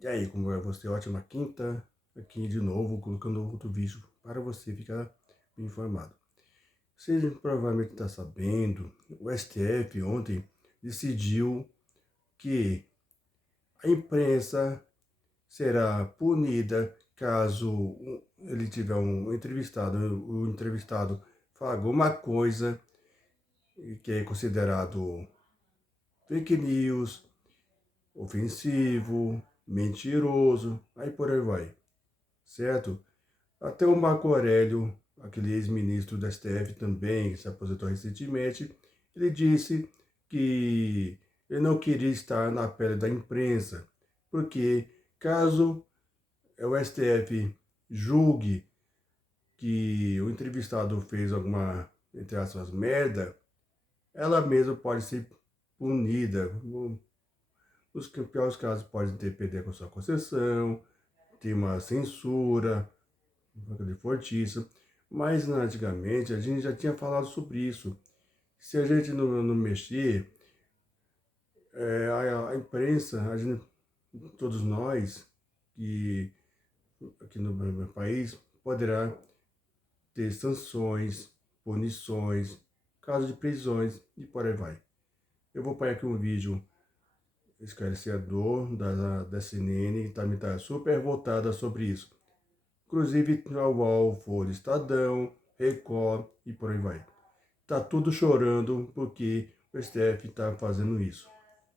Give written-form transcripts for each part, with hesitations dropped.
E aí, como é você? Ótima quinta. Aqui de novo, colocando outro vídeo para você ficar bem informado. Você provavelmente está sabendo, o STF ontem decidiu que a imprensa será punida caso ele tiver um entrevistado, o entrevistado falar alguma coisa que é considerado fake news, ofensivo, mentiroso, aí por aí vai, certo? Até o Marco Aurélio, aquele ex-ministro do STF também, que se aposentou recentemente, ele disse que ele não queria estar na pele da imprensa, porque caso o STF julgue que o entrevistado fez alguma, entre aspas, merda, ela mesma pode ser punida. Nos piores casos, pode ter perder a sua concessão, ter uma censura, fortíssima. Mas antigamente a gente já tinha falado sobre isso. Se a gente não mexer, a imprensa, todos nós, que aqui no meu país, poderá ter sanções, punições, casos de prisões e por aí vai. Eu vou pôr aqui um vídeo esclarecedor da CNN, que também está super voltada sobre isso. Inclusive ao UOL, Folha, Estadão, Record e por aí vai. Tá tudo chorando porque o STF está fazendo isso.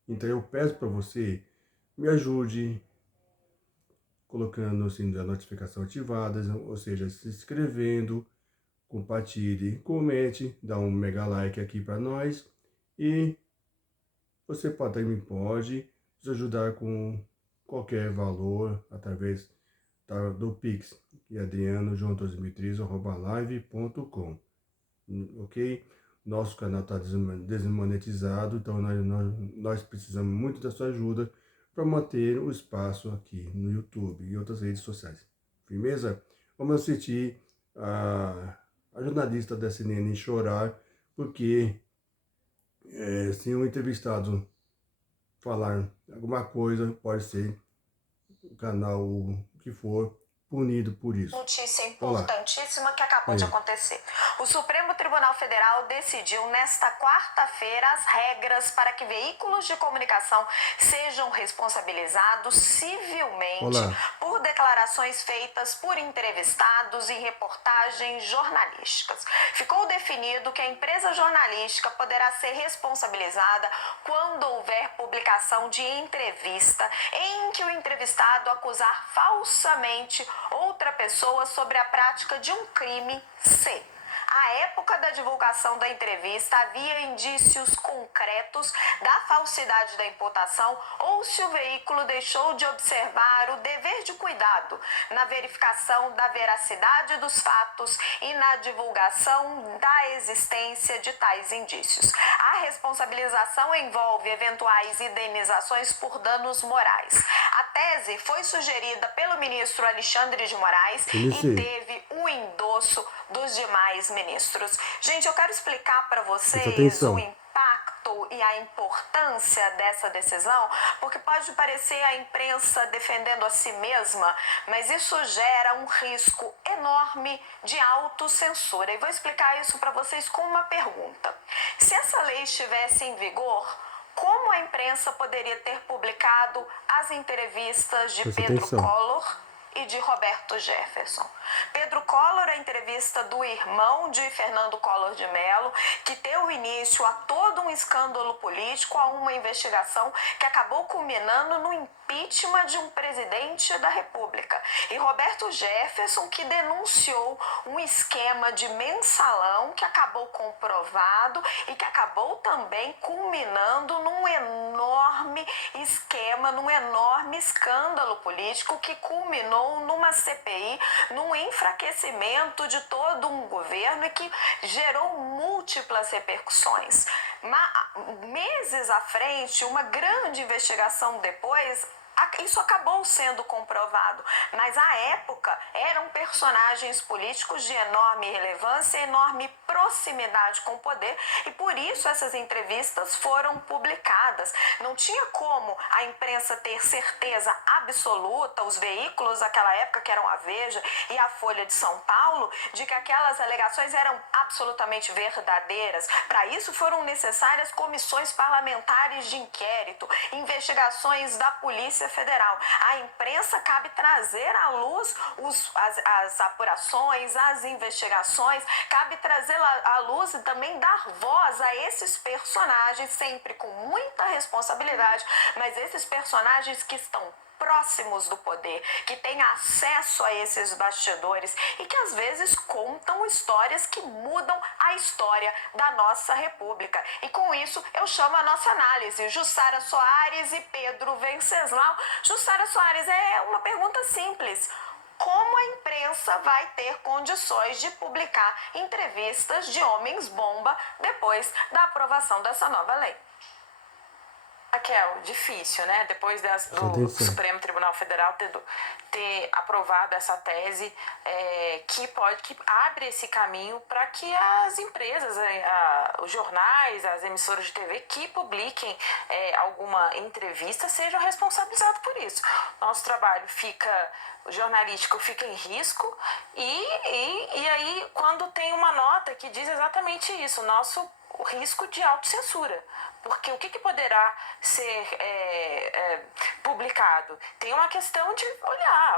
Então eu peço para você, me ajude colocando assim a notificação ativada, ou seja, se inscrevendo, compartilhe, comente, dá um mega like aqui para nós e você também pode nos ajudar com qualquer valor através do Pix, que é adrianojoão2013@live.com, ok? Nosso canal está desmonetizado, então nós precisamos muito da sua ajuda para manter o espaço aqui no YouTube e outras redes sociais. Firmeza? Vamos assistir a jornalista da CNN chorar, porque se um entrevistado falar alguma coisa, pode ser o canal que for punido por isso. Notícia Olá. importantíssima que acabou de acontecer. O Supremo Tribunal Federal decidiu nesta quarta-feira as regras para que veículos de comunicação sejam responsabilizados civilmente Olá. por declarações feitas por entrevistados em reportagens jornalísticas. Ficou definido que a empresa jornalística poderá ser responsabilizada quando houver publicação de entrevista em que o entrevistado acusar falsamente outra pessoa sobre a prática de um crime C. À época da divulgação da entrevista, havia indícios concretos da falsidade da imputação ou se o veículo deixou de observar o dever de cuidado na verificação da veracidade dos fatos e na divulgação da existência de tais indícios. A responsabilização envolve eventuais indenizações por danos morais. A tese foi sugerida pelo ministro Alexandre de Moraes e teve o endosso dos demais ministros. Gente, eu quero explicar para vocês o impacto e a importância dessa decisão, porque pode parecer a imprensa defendendo a si mesma, mas isso gera um risco enorme de autocensura. E vou explicar isso para vocês com uma pergunta. Se essa lei estivesse em vigor, como a imprensa poderia ter publicado as entrevistas de Pedro Collor e de Roberto Jefferson? Pedro Collor, a entrevista do irmão de Fernando Collor de Mello, que deu início a todo um escândalo político, a uma investigação que acabou culminando no impeachment de um presidente da República. E Roberto Jefferson, que denunciou um esquema de mensalão que acabou comprovado e que acabou também culminando num enorme esquema, num enorme escândalo político que culminou numa CPI, num enfraquecimento de todo um governo e que gerou múltiplas repercussões. Meses à frente, uma grande investigação depois, isso acabou sendo comprovado, mas à época eram personagens políticos de enorme relevância, enorme proximidade com o poder, e por isso essas entrevistas foram publicadas. Não tinha como a imprensa ter certeza absoluta, os veículos daquela época, que eram a Veja e a Folha de São Paulo, de que aquelas alegações eram absolutamente verdadeiras. Para isso foram necessárias comissões parlamentares de inquérito, investigações da Polícia Federal. A imprensa cabe trazer à luz as apurações, as investigações, cabe trazer à luz e também dar voz a esses personagens, sempre com muita responsabilidade, mas esses personagens que estão próximos do poder, que têm acesso a esses bastidores e que às vezes contam histórias que mudam a história da nossa República. E com isso eu chamo a nossa análise, Jussara Soares e Pedro Venceslau. Jussara Soares, é uma pergunta simples. Como a imprensa vai ter condições de publicar entrevistas de homens-bomba depois da aprovação dessa nova lei? Raquel, difícil, né? Depois do Supremo Tribunal Federal ter aprovado essa tese, que abre esse caminho para que as empresas, os jornais, as emissoras de TV que publiquem alguma entrevista sejam responsabilizados por isso. Nosso trabalho o jornalístico fica em risco e aí quando tem uma nota que diz exatamente isso, o risco de autocensura. Porque o que poderá ser publicado? Tem uma questão de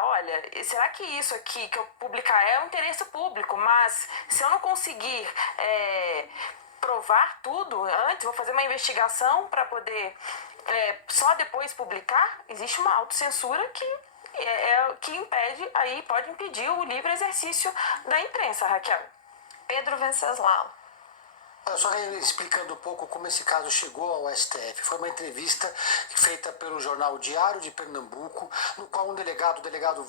olha, será que isso aqui que eu publicar é um interesse público? Mas se eu não conseguir provar tudo antes, vou fazer uma investigação para poder só depois publicar, existe uma autocensura que pode impedir o livre exercício da imprensa, Raquel. Pedro Venceslau. Só explicando um pouco como esse caso chegou ao STF. Foi uma entrevista feita pelo jornal Diário de Pernambuco, no qual o delegado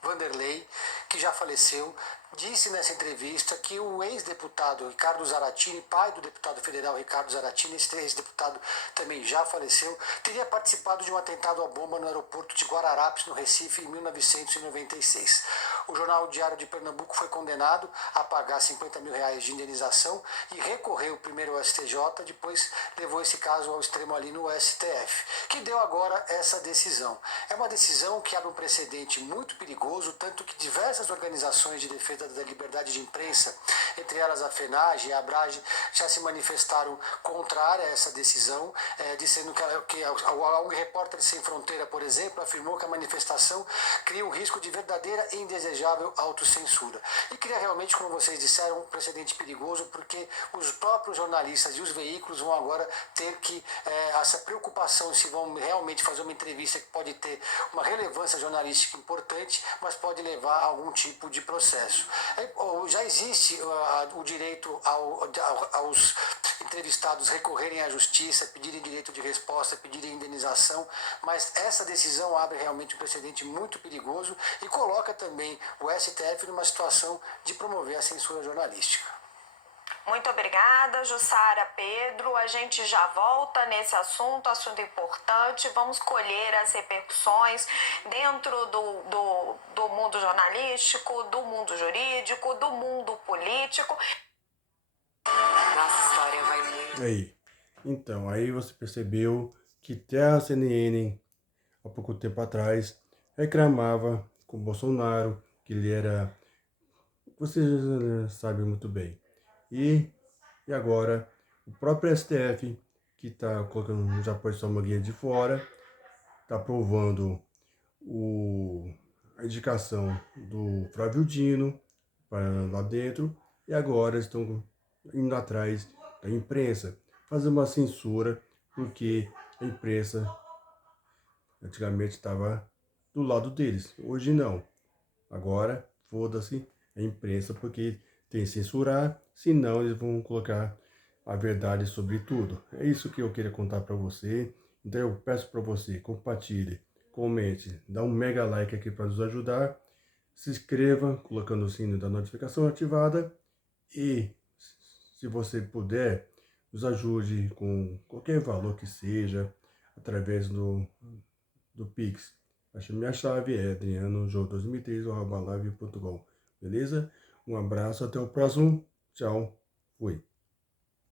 Vanderlei, que já faleceu, disse nessa entrevista que o ex-deputado Ricardo Zaratini, pai do deputado federal Ricardo Zaratini, esse ex-deputado também já faleceu, teria participado de um atentado à bomba no aeroporto de Guararapes, no Recife, em 1996. O jornal Diário de Pernambuco foi condenado a pagar R$50 mil de indenização e recorreu primeiro ao STJ, depois levou esse caso ao extremo ali no STF, que deu agora essa decisão. É uma decisão que abre um precedente muito perigoso, tanto que diversas organizações de defesa da liberdade de imprensa, entre elas a FENAGE e a ABRAGE, já se manifestaram contrária a essa decisão, dizendo que a ONG Repórteres Sem Fronteira, por exemplo, afirmou que a manifestação cria um risco de verdadeira e indesejável autocensura. E cria realmente, como vocês disseram, um precedente perigoso, porque os próprios jornalistas e os veículos vão agora ter que essa preocupação se vão realmente fazer uma entrevista que pode ter uma relevância jornalística importante, mas pode levar a algum tipo de processo. Já existe o direito aos entrevistados recorrerem à justiça, pedirem direito de resposta, pedirem indenização, mas essa decisão abre realmente um precedente muito perigoso e coloca também o STF numa situação de promover a censura jornalística. Muito obrigada, Jussara, Pedro. A gente já volta nesse assunto importante. Vamos colher as repercussões dentro do mundo jornalístico, do mundo jurídico, do mundo político. Nossa história vai muito. Aí, então, aí você percebeu que até a CNN, há pouco tempo atrás, reclamava com o Bolsonaro, que ele era... Você sabe muito bem. E agora, o próprio STF, que está colocando, já pôs sua manguinha de fora, está aprovando a indicação do Flávio Dino para lá dentro, e agora estão indo atrás da imprensa, fazer uma censura, porque a imprensa antigamente estava do lado deles, hoje não. Agora, foda-se a imprensa, porque tem que censurar, senão eles vão colocar a verdade sobre tudo. É isso que eu queria contar para você. Então eu peço para você, compartilhe, comente, dá um mega like aqui para nos ajudar, se inscreva, colocando o sino da notificação ativada, e se você puder, nos ajude com qualquer valor que seja, através do do Pix. A minha chave é adrianojo2003@live.com. Beleza? Um abraço, até o próximo. Tchau. Fui.